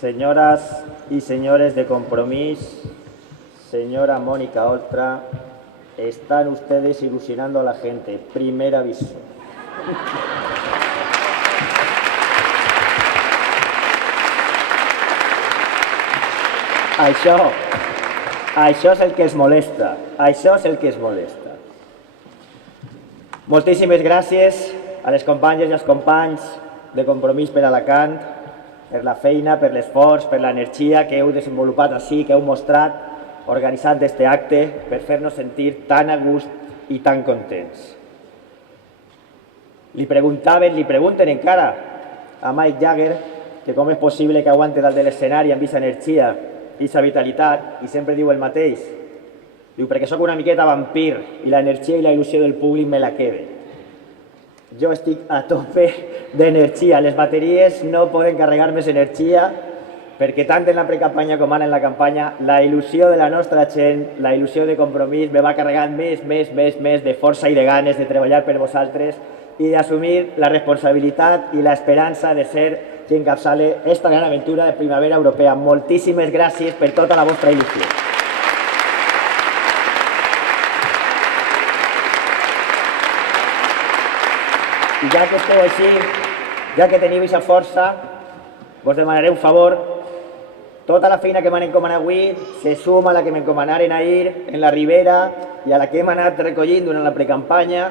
Señoras y señores de Compromís, señora Mónica Oltra, están ustedes ilusionando a la gente. Primer aviso. Això és el que es molesta. Això és el que es molesta. Moltíssimes gràcies a les companyes i als companys de Compromís per Alacant, per la feina, per l'esforç, per l'energia que heu desenvolupat així, que heu mostrat organitzant aquest acte per fer-nos sentir tan a gust i tan contents. Li pregunten encara a Mike Jagger que com és possible que aguante dalt de l'escenari amb aquesta energia i aquesta vitalitat, i sempre diu el mateix. Diu, perquè sóc una miqueta vampir i l'energia i la il·lusió del públic me la quede. Jo estic a tope d'energia. Les bateries no poden carregar més energia perquè tant en la precampanya com ara en la campanya la il·lusió de la nostra gent, la il·lusió de Compromís me va carregant més de força i de ganes de treballar per vosaltres i d'assumir la responsabilitat i l'esperança de ser qui encapçale esta gran aventura de Primavera Europea. Moltíssimes gràcies per tota la vostra il·lusió. I ja que esteu així, ja que teniu aquesta força, vos demanaré un favor. Tota la feina que m'han encomanat avui se suma a la que m'encomanaren ahir en la Ribera i a la que hem anat recollint durant la precampanya.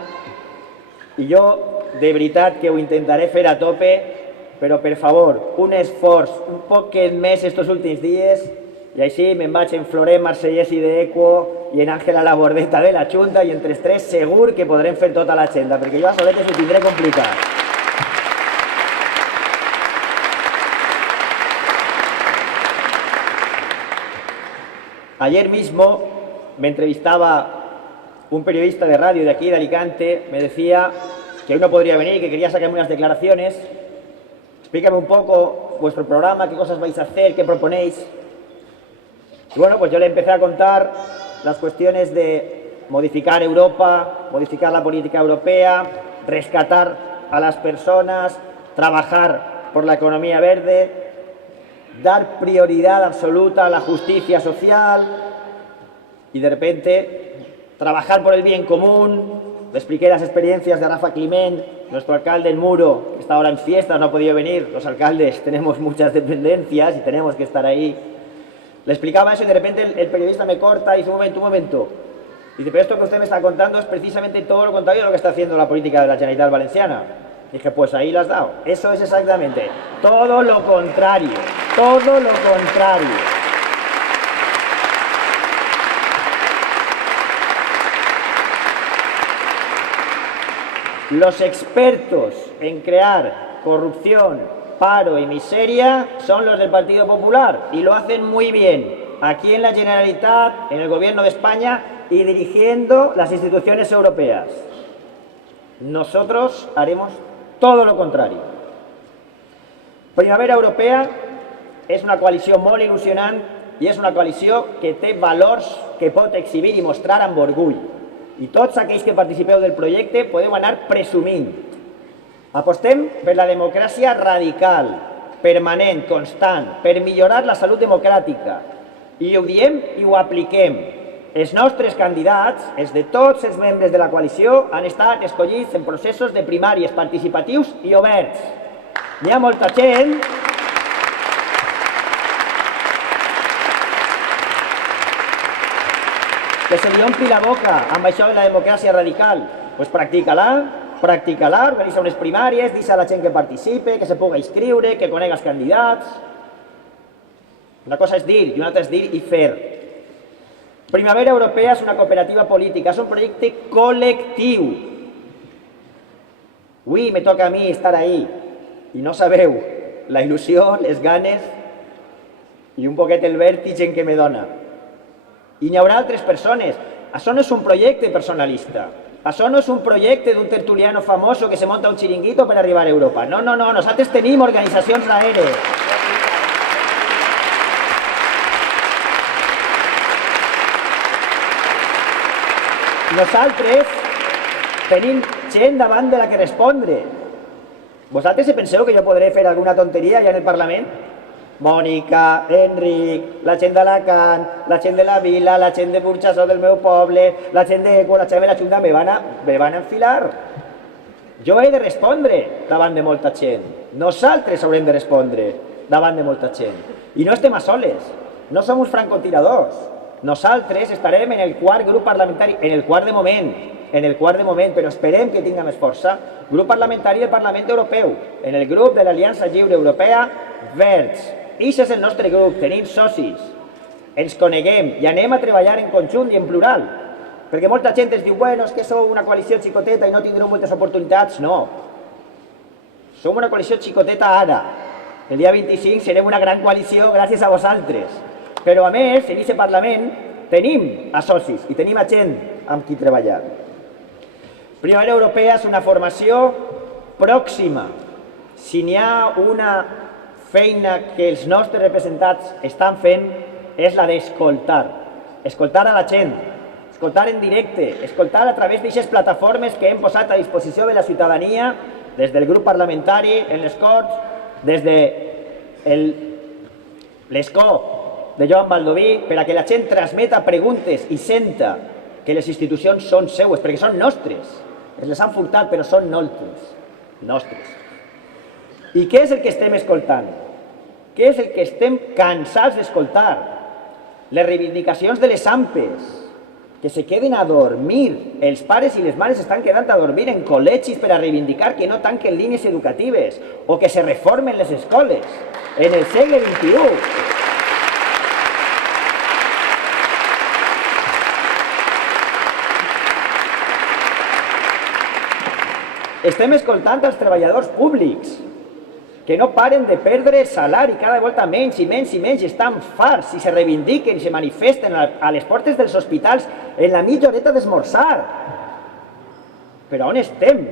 I jo, de veritat, que ho intentaré fer a tope, però, per favor, un esforç un poquet més estos últims dies i així me'n vaig en Florent Marsellesi d'Equo i en Àngela Labordeta de la Junta i entre els tres segur que podrem fer tota l'agenda, perquè jo a soletes ho tindré complicat. Ayer mismo me entrevistaba un periodista de radio de aquí de Alicante, me decía que hoy no podría venir, que quería sacarme unas declaraciones. Explícame un poco vuestro programa, qué cosas vais a hacer, qué proponéis. Y bueno, pues yo le empecé a contar las cuestiones de modificar Europa, modificar la política europea, rescatar a las personas, trabajar por la economía verde, dar prioridad absoluta a la justicia social y de repente trabajar por el bien común. Le expliqué las experiencias de Rafa Climent, nuestro alcalde en Muro, que está ahora en fiestas, no ha podido venir. Los alcaldes tenemos muchas dependencias y tenemos que estar ahí. Le explicaba eso y de repente el periodista me corta y dice, un momento. Y dice, pero esto que usted me está contando es precisamente todo lo contrario de lo que está haciendo la política de la Generalitat Valenciana. Y dije, pues ahí lo has dado. Eso es exactamente todo lo contrario. Todo lo contrario. Los expertos en crear corrupción, paro y miseria son los del Partido Popular y lo hacen muy bien aquí en la Generalitat, en el Gobierno de España y dirigiendo las instituciones europeas. Nosotros haremos todo lo contrario. Primavera Europea és una coalició molt il·lusionant i és una coalició que té valors que pot exhibir i mostrar amb orgull. I tots aquells que participeu del projecte podeu anar presumint. Apostem per la democràcia radical, permanent, constant, per millorar la salut democràtica. I ho diem i ho apliquem. Els nostres candidats, els de tots els membres de la coalició, han estat escollits en processos de primàries participatius i oberts. Hi ha molta gent que se li ompli la boca amb això de la democràcia radical. Doncs practica-la, organitza unes primàries, deixa a la gent que participe, que se pugui inscriure, que conegui els candidats. Una cosa és dir i una altra és dir i fer. Primavera Europea és una cooperativa política, és un projecte col·lectiu. Avui me toca a mi estar ahí i no sabeu la il·lusió, les ganes i un poquet el vèrtigen que me dona. I n'hi haurà altres persones. Això no és un projecte personalista. Això no és un projecte d'un tertuliano famoso que se monta un xiringuito per arribar a Europa. No. Nosaltres tenim organitzacions darrere. Nosaltres tenim gent davant de la que respondre. Vosaltres se penseu que jo podré fer alguna tonteria allà en el Parlament? Mònica, Enric, la gent d'Alacant, la gent de la Vila, la gent de Burjassot del meu poble, la gent de la gent de la Junta me van a enfilar. Jo he de respondre davant de molta gent. Nosaltres haurem de respondre davant de molta gent. I no estem a soles, no som uns francotiradors. Nosaltres estarem en el quart grup parlamentari, en el quart de moment, però esperem que tinga més força, grup parlamentari del Parlament Europeu, en el grup de l'Aliança Lliure Europea, Verds. Ix és el nostre grup, tenim socis, ens coneguem i anem a treballar en conjunt i en plural. Perquè molta gent es diu, bueno, és que sou una coalició xicoteta i no tindreu moltes oportunitats. No. Som una coalició xicoteta ara. El dia 25 serem una gran coalició gràcies a vosaltres. Però a més, en aquest Parlament tenim a socis i tenim a gent amb qui treballar. Primavera Europea és una formació pròxima. Si n'hi ha una feina que els nostres representats estan fent és la d'escoltar. Escoltar a la gent, escoltar en directe, escoltar a través d'aquestes plataformes que hem posat a disposició de la ciutadania, des del grup parlamentari, en les Corts, des de l'escó de Joan Baldoví, per a que la gent transmeta preguntes i senta que les institucions són seues, perquè són nostres. Es les han furtat, però són nostres. I què és el que estem escoltant? Què és el que estem cansats d'escoltar? Les reivindicacions de les AMPEs, que se queden a dormir. Els pares i les mares estan quedant a dormir en col·legis per a reivindicar que no tanquen línies educatives o que se reformen les escoles en el segle XXI. Estem escoltant els treballadors públics que no paren de perdre salari cada volta menys i menys i menys, estan farts i se reivindiquen i se manifesten a les portes dels hospitals en la mitja horeta d'esmorzar. Però on estem?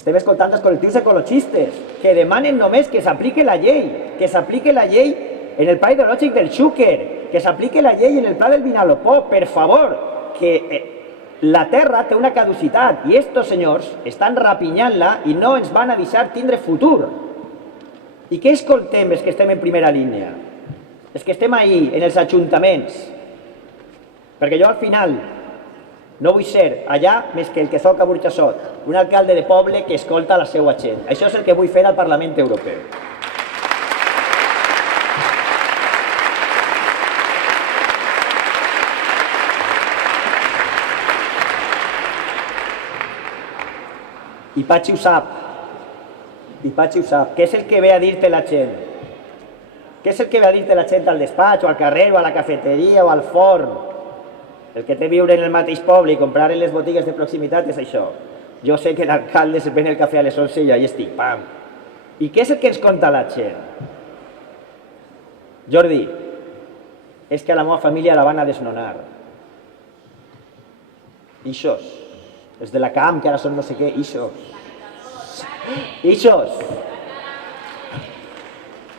Estem escoltant els col·lectius ecologistes que demanen només que s'aplique la llei, en el pla ideològic del Xúquer, que s'aplique la llei en el pla del Vinalopó, per favor, que la terra té una caducitat i estos senyors estan rapinyant-la i no ens van a deixar tindre futur. I què escoltem els que estem en primera línia? Els que estem ahí, en els ajuntaments. Perquè jo al final no vull ser allà més que el que soc a Burjassot, un alcalde de poble que escolta la seva gent. Això és el que vull fer al Parlament Europeu. I Patxi ho sap, què és el que ve a dir-te la gent? Què és el que ve a dir-te la gent al despatx, o al carrer, o a la cafeteria, o al forn? El que té viure en el mateix poble i comprar en les botigues de proximitat és això. Jo sé que l'alcalde se ven el cafè a les 11 i allà estic, pam. I què és el que ens conta la gent? Jordi, és que a la meva família la van a desnonar. Ixos. Els de la camp, que ara són no sé què, ixos.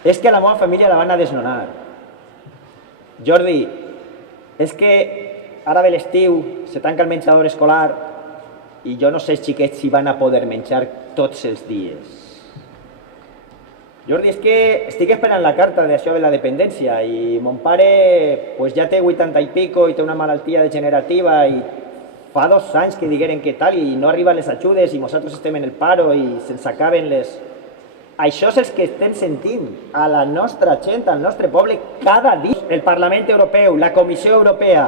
És que a la meva família la van a desnonar. Jordi, és que ara ve l'estiu, se tanca el menjador escolar i jo no sé els xiquets si van a poder menjar tots els dies. Jordi, és que estic esperant la carta d'això de la dependència i mon pare pues, ja té 80 i pico i té una malaltia degenerativa i fa 2 anys que digueren que tal i no arriben les ajudes i nosaltres estem en el paro i se'ns acaben les... Això és el que estem sentint a la nostra gent, al nostre poble, cada dia. El Parlament Europeu, la Comissió Europea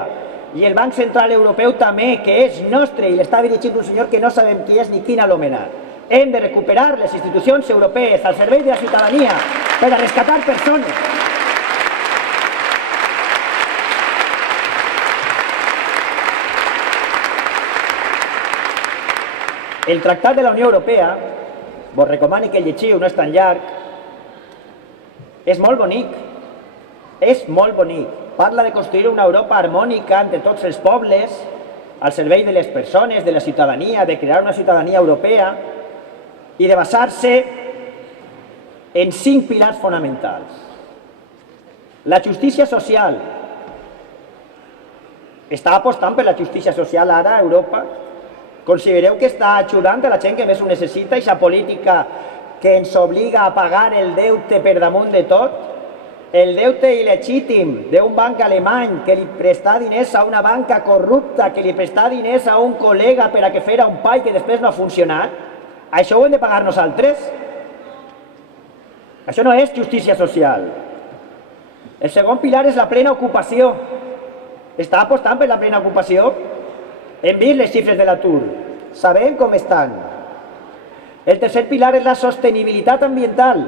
i el Banc Central Europeu també, que és nostre i l'està dirigint un senyor que no sabem qui és ni quin ha nomenat. Hem de recuperar les institucions europees al servei de la ciutadania per a rescatar persones. El Tractat de la Unió Europea, vos recomano que el llegiu, no és tan llarg, és molt bonic. Parla de construir una Europa harmònica entre tots els pobles, al servei de les persones, de la ciutadania, de crear una ciutadania europea i de basar-se en 5 pilars fonamentals. La justícia social. Està apostant per la justícia social ara a Europa? Considereu que està ajudant a la gent que més ho necessita, aquesta política que ens obliga a pagar el deute per damunt de tot, el deute il·legítim d'un banc alemany que li presta diners a una banca corrupta, que li presta diners a un col·lega per a que fera un pa i que després no ha funcionat, això ho hem de pagar nosaltres? Això no és justícia social. El segon pilar és la plena ocupació. Està apostant per la plena ocupació? Hem vist les xifres de l'atur. Sabem com estan. El tercer pilar és la sostenibilitat ambiental.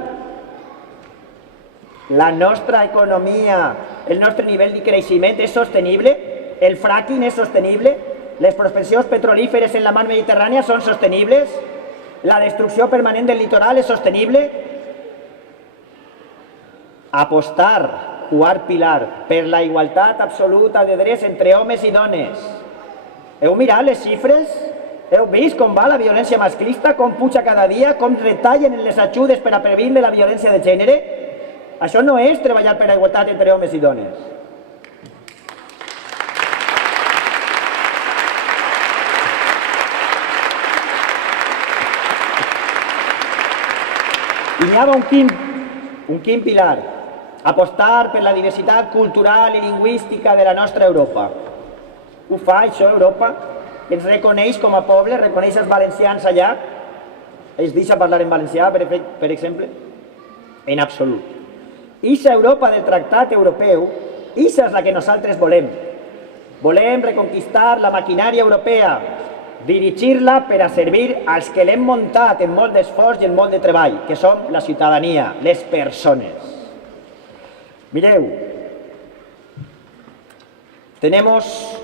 La nostra economia, el nostre nivell de creixement és sostenible? El fracking és sostenible? Les prospeccions petrolíferes en la mar Mediterrània són sostenibles? La destrucció permanent del litoral és sostenible? Apostar, quart pilar, per la igualtat absoluta de drets entre homes i dones. Heu mirat les xifres? Heu vist com va la violència masclista, com puja cada dia, com retallen les ajudes per a prevenir la violència de gènere? Això no és treballar per la igualtat entre homes i dones. I n'hi havia un quint pilar, apostar per la diversitat cultural i lingüística de la nostra Europa. Ho fa això Europa? Ens reconeix com a poble, reconeix els valencians allà? Es deixa parlar en valencià, per exemple? En absolut. Ixa Europa del tractat europeu, ixa és la que nosaltres volem. Volem reconquistar la maquinària europea, dirigir-la per a servir als que l'hem muntat amb molt d'esforç i amb molt de treball, que som la ciutadania, les persones. Mireu, tenemos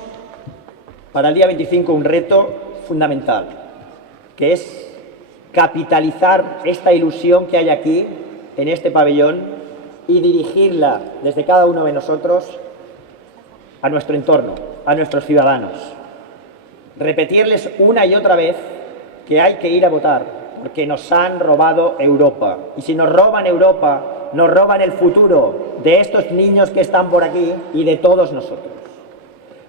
para el día 25 un reto fundamental, que es capitalizar esta ilusión que hay aquí, en este pabellón, y dirigirla desde cada uno de nosotros a nuestro entorno, a nuestros ciudadanos. Repetirles una y otra vez que hay que ir a votar, porque nos han robado Europa. Y si nos roban Europa, nos roban el futuro de estos niños que están por aquí y de todos nosotros.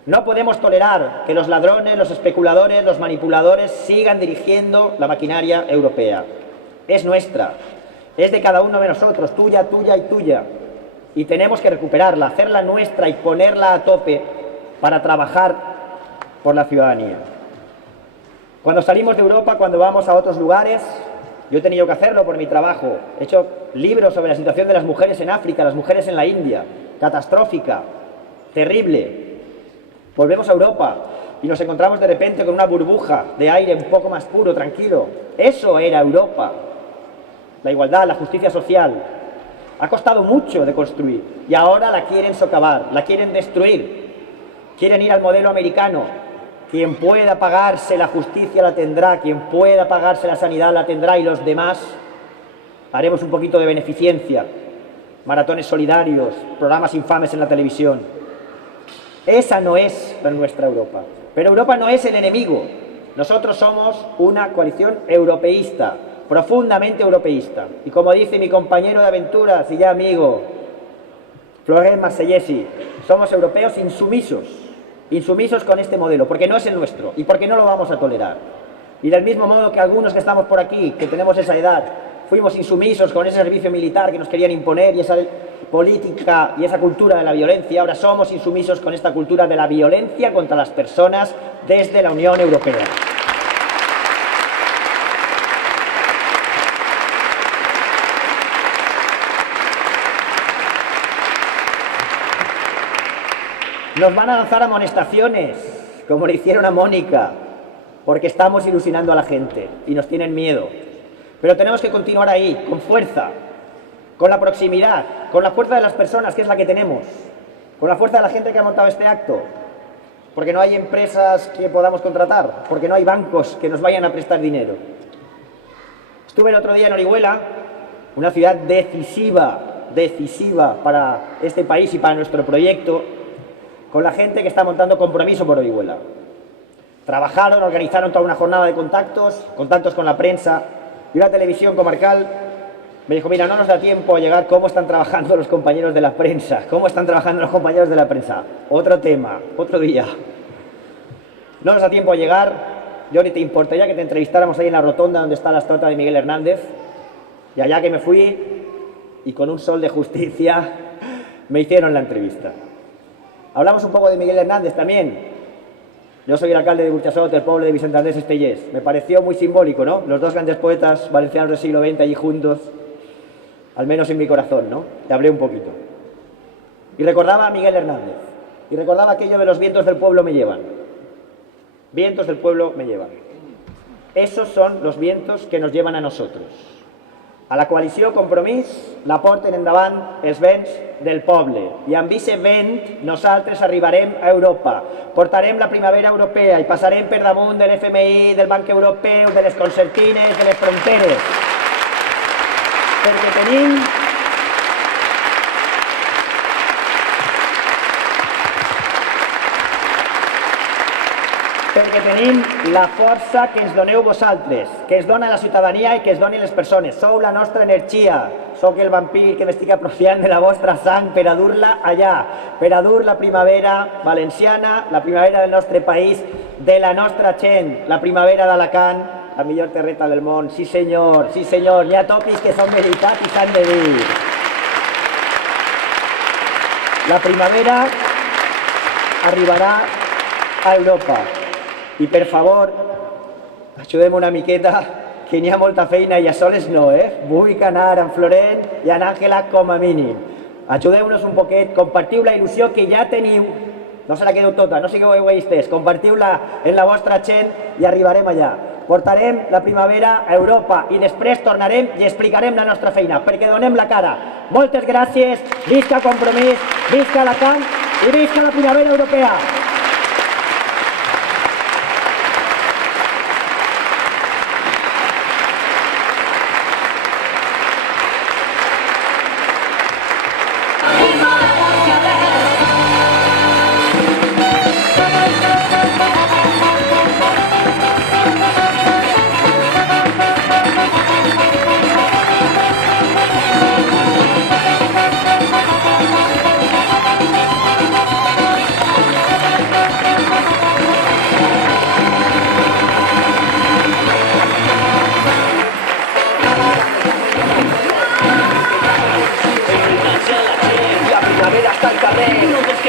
No podemos tolerar que los ladrones, los especuladores, los manipuladores sigan dirigiendo la maquinaria europea. Es nuestra. Es de cada uno de nosotros, tuya, tuya y tuya. Y tenemos que recuperarla, hacerla nuestra y ponerla a tope para trabajar por la ciudadanía. Cuando salimos de Europa, cuando vamos a otros lugares, yo he tenido que hacerlo por mi trabajo. He hecho libros sobre la situación de las mujeres en África, las mujeres en la India, catastrófica, terrible. Volvemos a Europa y nos encontramos de repente con una burbuja de aire un poco más puro, tranquilo. Eso era Europa. La igualdad, la justicia social. Ha costado mucho de construir y ahora la quieren socavar, la quieren destruir. Quieren ir al modelo americano. Quien pueda pagarse la justicia la tendrá, quien pueda pagarse la sanidad la tendrá y los demás haremos un poquito de beneficencia. Maratones solidarios, programas infames en la televisión. Esa no es nuestra Europa. Pero Europa no es el enemigo. Nosotros somos una coalición europeísta, profundamente europeísta. Y como dice mi compañero de aventuras y ya amigo, Florent Marsellesi, somos europeos insumisos. Insumisos con este modelo, porque no es el nuestro y porque no lo vamos a tolerar. Y del mismo modo que algunos que estamos por aquí, que tenemos esa edad, fuimos insumisos con ese servicio militar que nos querían imponer y esa política y esa cultura de la violencia, ahora somos insumisos con esta cultura de la violencia contra las personas desde la Unión Europea. Nos van a lanzar amonestaciones, como le hicieron a Mónica, porque estamos ilusionando a la gente y nos tienen miedo. Pero tenemos que continuar ahí, con fuerza, con la proximidad, con la fuerza de las personas, que es la que tenemos, con la fuerza de la gente que ha montado este acto, porque no hay empresas que podamos contratar, porque no hay bancos que nos vayan a prestar dinero. Estuve el otro día en Orihuela, una ciudad decisiva para este país y para nuestro proyecto, con la gente que está montando Compromiso por Orihuela. Trabajaron, organizaron toda una jornada de contactos con la prensa, y una televisión comarcal me dijo, mira, no nos da tiempo a llegar cómo están trabajando los compañeros de la prensa, Otro tema, otro día. No nos da tiempo a llegar. Johnny, ¿te importaría que te entrevistáramos ahí en la rotonda donde está la estatua de Miguel Hernández? Y allá que me fui, y con un sol de justicia, me hicieron la entrevista. Hablamos un poco de Miguel Hernández también. Yo soy el alcalde de Burjasot, del pueblo de Vicent Andrés Estellés. Me pareció muy simbólico, ¿no? Los dos grandes poetas valencianos del siglo XX allí juntos, al menos en mi corazón, ¿no? Te hablé un poquito. Y recordaba a Miguel Hernández. Y recordaba aquello de los vientos del pueblo me llevan. Vientos del pueblo me llevan. Esos son los vientos que nos llevan a nosotros. A la coalició Compromís la porten endavant els vents del poble i amb aquest vent nosaltres arribarem a Europa, portarem la primavera europea i passarem per damunt de l'FMI, del Banc Europeu, de les concertines, de les fronteres. Perquè tenim la força que ens doneu vosaltres, que ens dona la ciutadania i que ens donen les persones. Sou la nostra energia. Soc el vampir que m'estic aprofiant de la vostra sang per a dur-la allà, per a dur la primavera valenciana, la primavera del nostre país, de la nostra gent, la primavera d'Alacant, la millor terreta del món. Sí senyor, hi ha tòpics que són veritat i s'han de dir. La primavera arribarà a Europa. I per favor, ajudem una miqueta, que n'hi ha molta feina i a soles no, Vull anar amb Florent i amb Àngela com a mínim. Ajudeu-nos un poquet, compartiu la il·lusió que ja teniu, no se la quedeu tota, no sigueu egoistes, compartiu-la en la vostra gent i arribarem allà. Portarem la primavera a Europa i després tornarem i explicarem la nostra feina, perquè donem la cara. Moltes gràcies, visca Compromís, visca Alacant i visca la primavera europea. La primavera está al carrer.